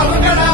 அவங்களா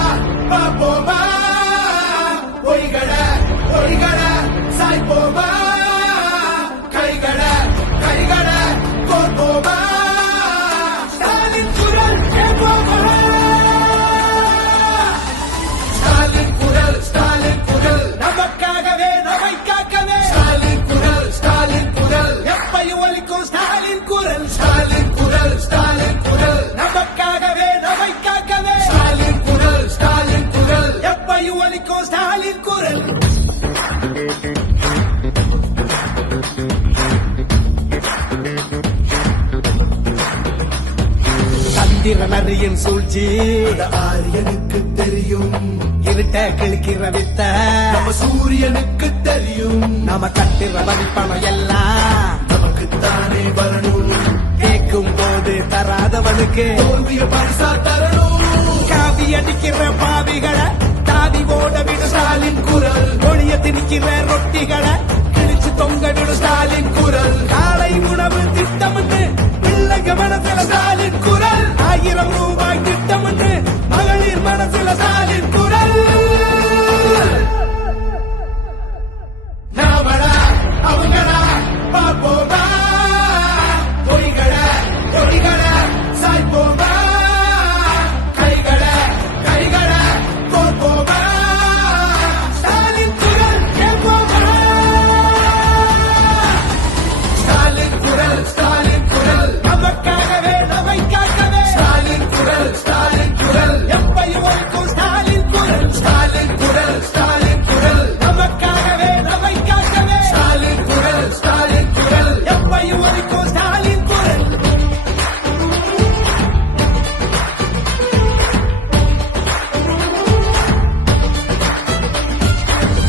சந்திரனறியும் சூழ்ச்சி. ஆரியனுக்கு தெரியும். இருட்ட கிழக்கிற வித்த. நம்ம சூரியனுக்கு தெரியும். நம்ம கட்டுற வரிப்பணம் எல்லாம். நமக்குத்தானே வரணும். கேட்கும் போது தராதவனுக்கு. அடிக்கிற ரொட்டிகளை கிழிச்சு தொங்கடிடும் ஸ்டாலின் குரல்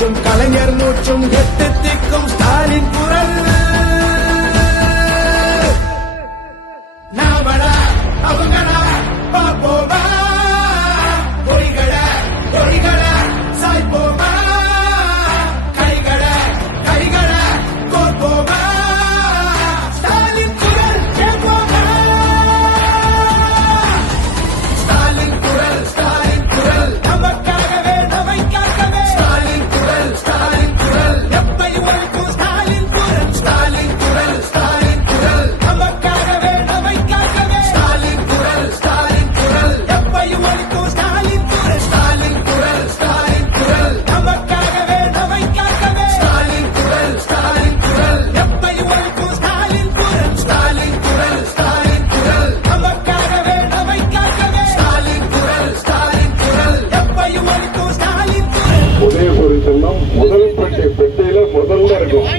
மூச்சும் கலைஞர் மூச்சும் எட்டு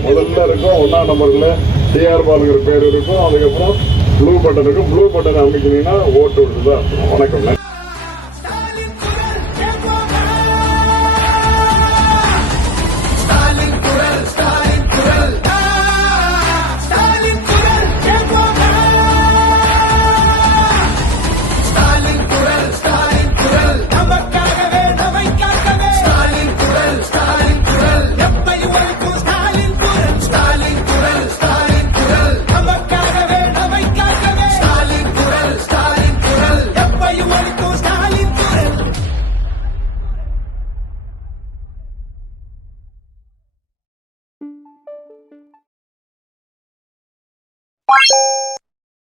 முதல்ல இருக்கும் ஒன்றா நம்பரில் டிஆர் பாலுங்கிற பேர் இருக்கும் அதுக்கப்புறம் ப்ளூ பட்டன் இருக்கும். ப்ளூ பட்டன் அமைக்கினீங்கன்னா ஓட்டு தான் வணக்கம்.